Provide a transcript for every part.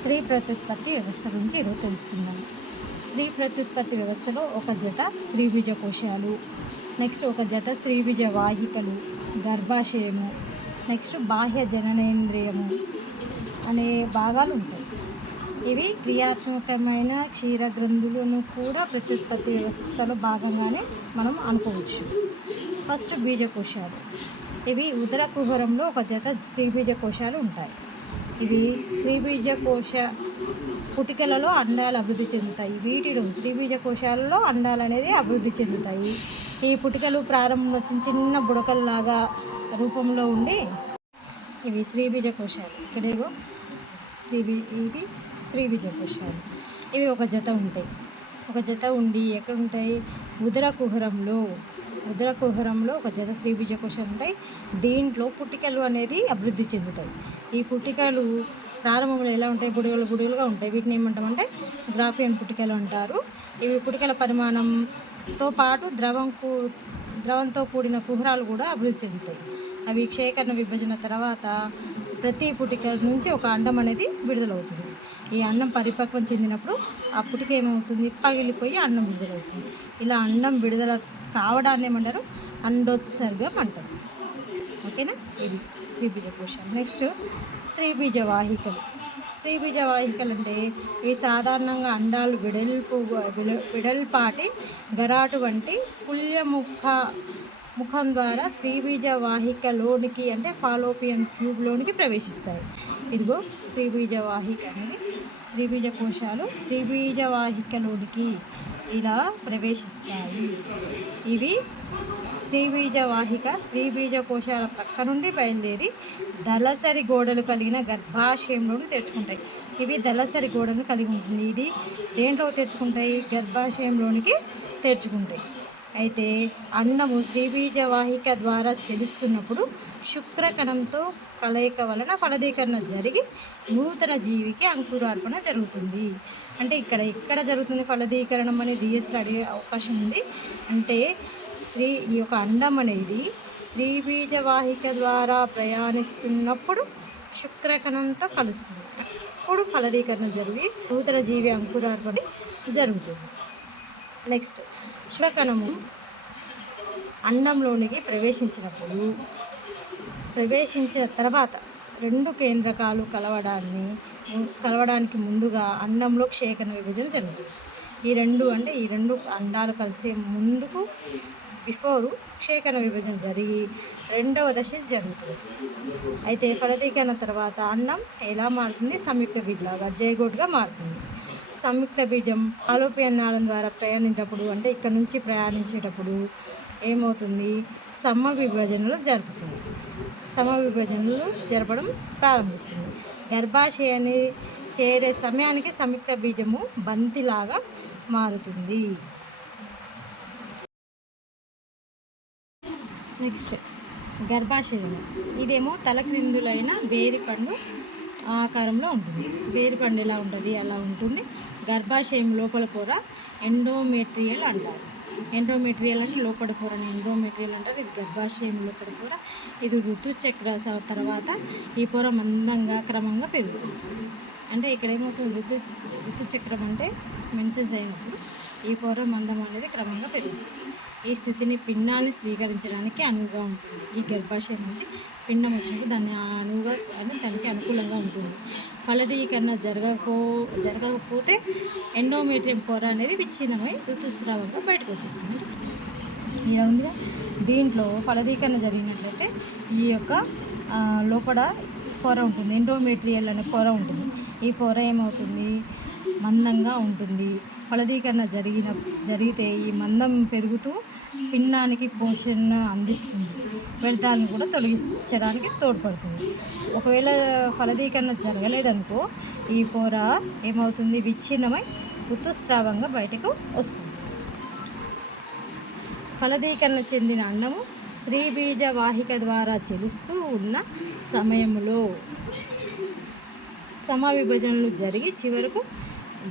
స్త్రీ ప్రత్యుత్పత్తి వ్యవస్థ గురించి ఈరోజు తెలుసుకుందాం. స్త్రీ ప్రత్యుత్పత్తి వ్యవస్థలో ఒక జత స్త్రీబీజ కోశాలు నెక్స్ట్ ఒక జత శ్రీబీజ వాహికలు గర్భాశయము నెక్స్ట్ బాహ్య జననేంద్రియము అనే భాగాలు ఉంటాయి. ఇవి క్రియాత్మకమైన క్షీర గ్రంథులను కూడా ప్రత్యుత్పత్తి వ్యవస్థలో భాగంగానే మనం అనుకోవచ్చు. ఫస్ట్ బీజకోశాలు. ఇవి ఉదర కుహరంలో ఒక జత స్త్రీబీజ కోశాలు ఉంటాయి. ఇవి స్త్రీబీజ కోశ పుటికలలో అండాలు అభివృద్ధి చెందుతాయి. వీటిలో స్త్రీబీజ కోశాలలో అండాలు అనేది అభివృద్ధి చెందుతాయి. ఈ పుటికలు ప్రారంభంలో చిన్న చిన్న బుడకల్లాగా రూపంలో ఉండి ఇవి స్త్రీబీజ కోశాలు ఇక్కడేగో శ్రీబీ ఇవి శ్రీబీజ కోశాలు ఇవి ఒక జత ఉంటాయి. ఒక జత ఉండి ఎక్కడ ఉంటాయి ఉదర కుహరంలో. ఉదర కుహరంలో ఒక జత శ్రీబీజ కోశం ఉంటాయి. దీంట్లో పుట్టికలు అనేది అభివృద్ధి చెందుతాయి. ఈ పుట్టికలు ప్రారంభంలో ఎలా ఉంటాయి? బుడగలు బుడగలుగా ఉంటాయి. వీటిని ఏమంటామంటే గ్రాఫియన్ పుట్టికలు అంటారు. ఇవి పుట్టికల పరిమాణంతో పాటు ద్రవం కూ ద్రవంతో కూడిన కుహరాలు కూడా అభివృద్ధి చెందుతాయి. అవి క్షేకరణ విభజన తర్వాత ప్రతి పుటిక నుంచి ఒక అండం అనేది విడుదలవుతుంది. ఈ అన్నం పరిపక్వం చెందినప్పుడు అప్పటికి ఏమవుతుంది? పగిలిపోయి అన్నం విడుదలవుతుంది. ఇలా అన్నం విడుదల కావడాన్ని ఏమంటారు? అండోత్సర్గం అంటారు. ఓకేనా? ఇవి శ్రీబీజ పోషణ నెక్స్ట్ శ్రీబీజ వాహికలు శ్రీబీజ వాహికలు అంటే ఇవి సాధారణంగా అండాలు వెడల్పు విడల్పాటి వెడల్పాటి గరాటు వంటి పుల్యముఖ ముఖం ద్వారా శ్రీబీజ వాహికలోనికి అంటే ఫాలోపియన్ ట్యూబ్లోనికి ప్రవేశిస్తాయి. ఇదిగో శ్రీబీజ వాహిక అనేది శ్రీబీజ కోశాలు శ్రీబీజ వాహికలోనికి ఇలా ప్రవేశిస్తాయి. ఇవి శ్రీబీజ వాహిక శ్రీబీజ కోశాల పక్క నుండి బయలుదేరి దళసరి గోడలు కలిగిన గర్భాశయంలోని తెరుచుకుంటాయి. ఇవి దళసరి గోడలు కలిగి ఉంటుంది. ఇది దేంట్లో తెరుచుకుంటాయి? గర్భాశయంలోనికి తెరుచుకుంటాయి. అయితే అన్నము శ్రీబీజవాహిక ద్వారా చెలుస్తున్నప్పుడు శుక్రకణంతో కలయిక వలన ఫలదీకరణ జరిగి నూతన జీవికి అంకురార్పణ జరుగుతుంది. అంటే ఇక్కడ ఎక్కడ జరుగుతుంది ఫలదీకరణం అనేది డిఎస్లో అడిగే అవకాశం ఉంది. అంటే శ్రీ ఈ యొక్క అండం అనేది శ్రీబీజవాహిక ద్వారా ప్రయాణిస్తున్నప్పుడు శుక్రకణంతో కలుస్తుంది. అప్పుడు ఫలదీకరణ జరిగి నూతన జీవి అంకురార్పణ జరుగుతుంది. నెక్స్ట్ శుక్రకణము అన్నంలోనికి ప్రవేశించినప్పుడు ప్రవేశించిన తర్వాత రెండు కేంద్రకాలు కలవడాన్ని కలవడానికి ముందుగా అన్నంలో క్షేకణ విభజన జరుగుతుంది. ఈ రెండు అంటే ఈ రెండు అండాలు కలిసే ముందుకు బిఫోర్ క్షేకణ విభజన జరిగి రెండవ దశ జరుగుతుంది. అయితే ఫలదీకరణ తర్వాత అన్నం ఎలా మారుతుంది? సంయుక్త బీజలాగా జైగోడ్గా మారుతుంది. సంయుక్త బీజం ఆలోపియన్ నాళం ద్వారా ప్రయాణించేటప్పుడు అంటే ఇక్కడ నుంచి ప్రయాణించేటప్పుడు ఏమవుతుంది? సమ విభజనలు జరుపుతుంది. సమ విభజనలు జరపడం ప్రారంభిస్తుంది. గర్భాశయాన్ని చేరే సమయానికి సంయుక్త బీజము బంతిలాగా మారుతుంది. నెక్స్ట్ గర్భాశయం ఇదేమో తలక్రిందులైన బేరిపండు ఆకారంలో ఉంటుంది. బేరిపండు ఎలా ఉంటుంది అలా ఉంటుంది. గర్భాశయం లోపల పొర ఎండోమెట్రియల్ అంటారు. ఎండోమెట్రియల్ అంటే లోపల పొరని ఎండోమెట్రియల్ అంటారు. ఇది గర్భాశయం లోపల పొర. ఇది ఋతుచక్ర తర్వాత ఈ పొర మందంగా క్రమంగా పెరుగుతుంది. అంటే ఇక్కడ ఏమవుతుంది ఋతు ఋతుచక్రం అంటే మెన్సెన్స్ అయినప్పుడు ఈ పొర మందం అనేది క్రమంగా పెరుగుతుంది. ఈ స్థితిని పిండాన్ని స్వీకరించడానికి అనువుగా ఉంటుంది. ఈ గర్భాశయం అనేది పిండం వచ్చినప్పుడు దాన్ని అనువుగా అని దానికి అనుకూలంగా ఉంటుంది. ఫలదీకరణ జరగకపో జరగకపోతే ఎండోమెట్రియం పొర అనేది విచ్ఛిన్నమై ఋతుస్రావంగా బయటకు వచ్చేస్తుంది. ఇలా ఉందిగా దీంట్లో ఫలదీకరణ జరిగినట్లయితే ఈ యొక్క లోపల పొర ఉంటుంది. ఎండోమెట్రియల్ అనే పొర ఉంటుంది. ఈ పొర ఏమవుతుంది? మందంగా ఉంటుంది. ఫలదీకరణ జరిగిన జరిగితే ఈ మందం పెరుగుతూ పిండానికి పోషణ అందిస్తుంది. వ్యర్థాలను కూడా తొలగించడానికి తోడ్పడుతుంది. ఒకవేళ ఫలదీకరణ జరగలేదనుకో ఈ పొర ఏమవుతుంది? విచ్ఛిన్నమై ఋతుస్రావంగా బయటకు వస్తుంది. ఫలదీకరణ చెందిన అన్నము శ్రీబీజ వాహిక ద్వారా చెలుస్తూ ఉన్న సమయంలో సమవిభజనలు జరిగి చివరకు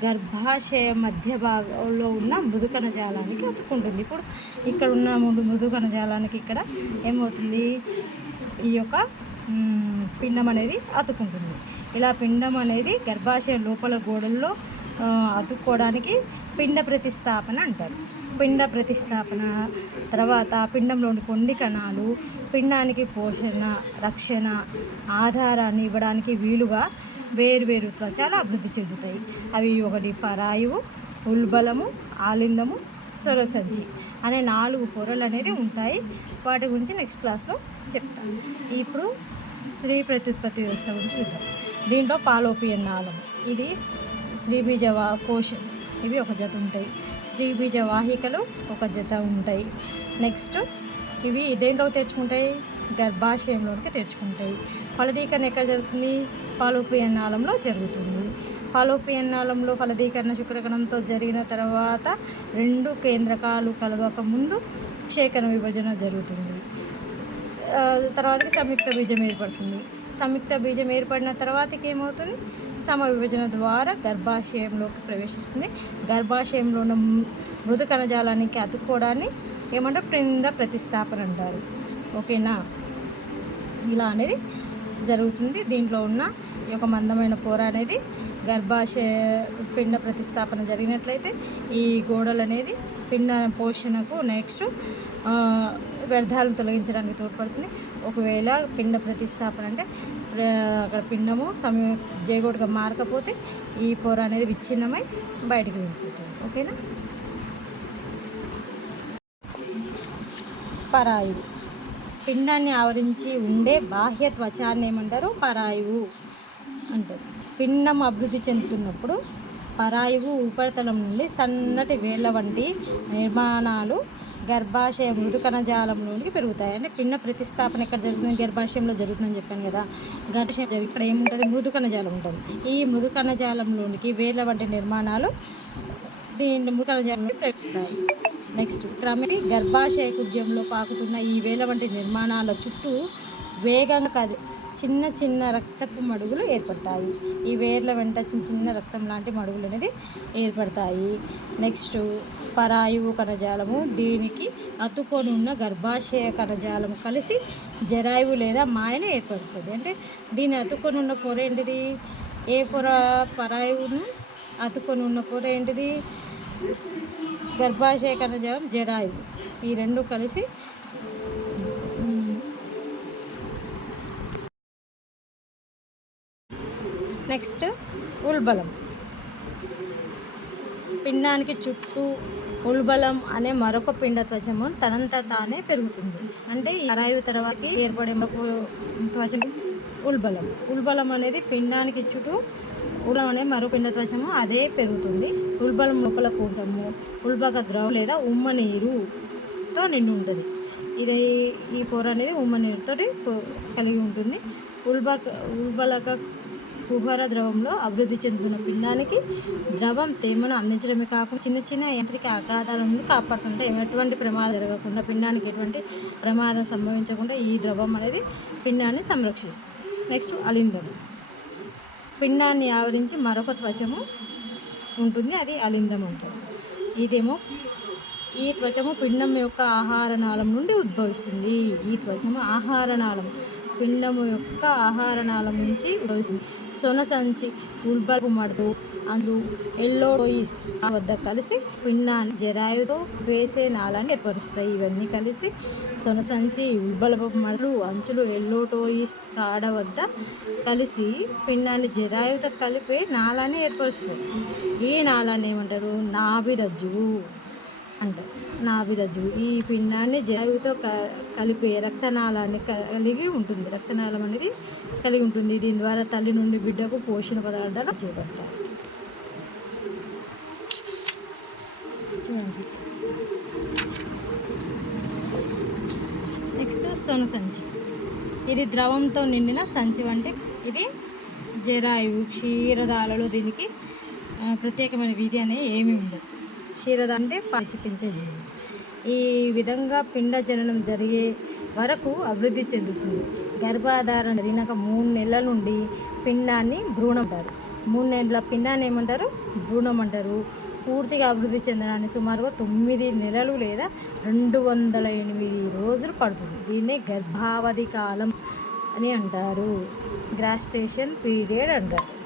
గర్భాశయ మధ్య భాగంలో ఉన్న మృదు కణజాలానికి అతుక్కుంటుంది. ఇప్పుడు ఇక్కడ ఉన్న మృదు మృదు కణజాలానికి ఇక్కడ ఏమవుతుంది? ఈ యొక్క పిండం అనేది అతుకుంటుంది ఇలా పిండం అనేది గర్భాశయ లోపల గోడల్లో అతుక్కోవడానికి పిండ ప్రతిస్థాపన అంటారు. పిండ ప్రతిస్థాపన తర్వాత పిండంలోని కొన్ని కణాలు పిండానికి పోషణ రక్షణ ఆధారాన్ని ఇవ్వడానికి వీలుగా వేరువేరు త్వచాలు అభివృద్ధి చెందుతాయి. అవి ఒకటి పరాయువు ఉల్బలము ఆలిందము సొరసంచి అనే నాలుగు పొరలు అనేది ఉంటాయి. వాటి గురించి నెక్స్ట్ క్లాస్లో చెప్తాను. ఇప్పుడు స్త్రీ ప్రత్యుత్పత్తి వ్యవస్థ గురించి చూద్దాం. దీంట్లో పాలోపియన్ నాళం ఇది శ్రీబీజ వా ఇవి ఒక జత ఉంటాయి. శ్రీబీజ వాహికలు ఒక జత ఉంటాయి. నెక్స్ట్ ఇవి దేంట్లో తెరుచుకుంటాయి? గర్భాశయంలోనికి తెరుచుకుంటాయి. ఫలదీకరణ ఎక్కడ జరుగుతుంది? ఫాలోపియన్ నాళంలో జరుగుతుంది. ఫాలోపియన్ నాళంలో ఫలదీకరణ శుక్రకణంతో జరిగిన తర్వాత రెండు కేంద్రకాలు కలవక ముందు క్షేకణ విభజన జరుగుతుంది. తర్వాతకి సంయుక్త బీజం ఏర్పడుతుంది. సంయుక్త బీజం ఏర్పడిన తర్వాతకి ఏమవుతుంది? సమ విభజన ద్వారా గర్భాశయంలోకి ప్రవేశిస్తుంది. గర్భాశయంలో ఉన్న మృదు కణజాలానికి అతుక్కోవడాన్ని ఏమంటారు? పిండ ప్రతిస్థాపన అంటారు. ఓకేనా? ఇలా అనేది జరుగుతుంది. దీంట్లో ఉన్న ఈ యొక్క మందమైన పోర అనేది గర్భాశయ పిండ ప్రతిస్థాపన జరిగినట్లయితే ఈ గోడలు అనేది పిండ పోషణకు నెక్స్ట్ వ్యర్థాలను తొలగించడానికి తోడ్పడుతుంది. ఒకవేళ పిండ ప్రతిస్థాపన అంటే అక్కడ పిండము సమయ జయగోటుగా మారకపోతే ఈ పొర అనేది విచ్ఛిన్నమై బయటికి వెళ్ళిపోతుంది. ఓకేనా? పరాయువు. పిండాన్ని ఆవరించి ఉండే బాహ్య త్వచాన్ని ఏమంటారు? పరాయువు అంటారు. పిండం అభివృద్ధి చెందుతున్నప్పుడు పరాయువు ఉపరితలం నుండి సన్నటి వేళ్ళ వంటి నిర్మాణాలు గర్భాశయ మృదు కణజాలంలోనికి పెరుగుతాయి అంటే పిండ ప్రతిస్థాపన ఎక్కడ జరుగుతుంది? గర్భాశయంలో జరుగుతుందని చెప్పాను కదా. గర్భాశయం జరిగి ఇక్కడ ఏముంటుంది? మృదు కణజాలం ఉంటుంది. ఈ మృదు కణజాలంలోనికి వేళ్ళ వంటి నిర్మాణాలు దీని ముఖజాలను ప్రవేశిస్తాయి. నెక్స్ట్ క్రమే గర్భాశయ కుద్యంలో పాకుతున్న ఈ వేల వంటి నిర్మాణాల చుట్టూ వేగంగా కది చిన్న చిన్న రక్తపు మడుగులు ఏర్పడతాయి. ఈ వేర్ల వెంట చిన్న చిన్న రక్తం లాంటి మడుగులు అనేది ఏర్పడతాయి. నెక్స్ట్ పరాయువు కణజాలము. దీనికి అతుకొని ఉన్న గర్భాశయ కణజాలము కలిసి జరాయువు లేదా మాయను ఏర్పరుస్తుంది. అంటే దీని అతుకొని ఉన్న పొర ఏంటిది? ఏ పొర? పరాయువును అతుకొని ఉన్న పొర ఏంటిది? గర్భాశయ కణజాలం జరాయువు. ఈ రెండు కలిసి నెక్స్ట్ ఉల్బలం. పిండానికి చుట్టూ ఉల్బలం అనే మరొక పిండ త్వచము తనంత తానే పెరుగుతుంది. అంటే ఈ తర్వాత ఏర్పడే మరొక త్వచం ఉల్బలం. ఉల్బలం అనేది పిండానికి చుట్టూ ఉల్బలం అనే మరో పిండ త్వచము అదే పెరుగుతుంది. ఉల్బలం లోపల కూరము ఉల్బక ద్రవం లేదా ఉమ్మ నీరుతో నిండి ఉంటుంది. ఇది ఈ కూర అనేది ఉమ్మ నీరుతో కలిగి ఉంటుంది. ఉల్బక ఉల్బలక కుహర ద్రవంలో అభివృద్ధి చెందుతున్న పిండానికి ద్రవం తేమను అందించడమే కాకుండా చిన్న చిన్న యాంత్రిక ఆఘాతాల నుండి కాపాడుతుంటే ఎటువంటి ప్రమాదం జరగకుండా పిండానికి ఎటువంటి ప్రమాదం సంభవించకుండా ఈ ద్రవం అనేది పిండాన్ని సంరక్షిస్తుంది. నెక్స్ట్ అలిందము పిండాన్ని ఆవరించి మరొక త్వచము ఉంటుంది అది అలిందం అంటారు. ఇదేమో ఈ త్వచము పిండం యొక్క ఆహార నాళం నుండి ఉద్భవిస్తుంది. ఈ త్వచము ఆహార నాళం. పిండము యొక్క ఆహార నుంచి ఉద్భవిస్తుంది. సొన సంచి ఉల్బల్పు అందు ఎల్లోయిస్ వద్ద కలిసి పిండాన్ని జరాయుతో వేసే నాళాన్ని ఏర్పరుస్తాయి. ఇవన్నీ కలిసి సొనసంచి ఉల్బలపు మడులు అంచులు ఎల్లోటోయిస్ కాడ వద్ద కలిసి పిండాన్ని జరాయుతో కలిపే నాళాన్ని ఏర్పరుస్తాయి. ఈ నాళాన్ని ఏమంటారు? నాభిరజ్జువు అంటారు. నాభిరజ్జువు. ఈ పిండాన్ని జరాయువుతో క కలిపే రక్తనాళాన్ని కలిగి ఉంటుంది. రక్తనాళం అనేది కలిగి ఉంటుంది. దీని ద్వారా తల్లి నుండి బిడ్డకు పోషణ పదార్థాలు చేపడతాయి నెక్స్ట్ సొన సంచి. ఇది ద్రవంతో నిండిన సంచి వంటి ఇది జరాయువు క్షీరదాలలో దీనికి ప్రత్యేకమైన విధి అనేది ఏమీ ఉండదు. క్షీరదాన్ని పాచిపించే జీవి. ఈ విధంగా పిండ జననం జరిగే వరకు అభివృద్ధి చెందుతుంది. గర్భాధారం జరిగినాక మూడు నెలల నుండి పిండాన్ని భ్రూణం అంటారు మూడు నెలల పిండాన్ని ఏమంటారు? భ్రూణం అంటారు పూర్తిగా అభివృద్ధి చెందడానికి సుమారుగా తొమ్మిది నెలలు లేదా రెండు వందల ఎనిమిది రోజులు పడుతుంది. దీన్నే గర్భావధి కాలం అని అంటారు. గ్రాస్టేషన్ పీరియడ్ అంటారు.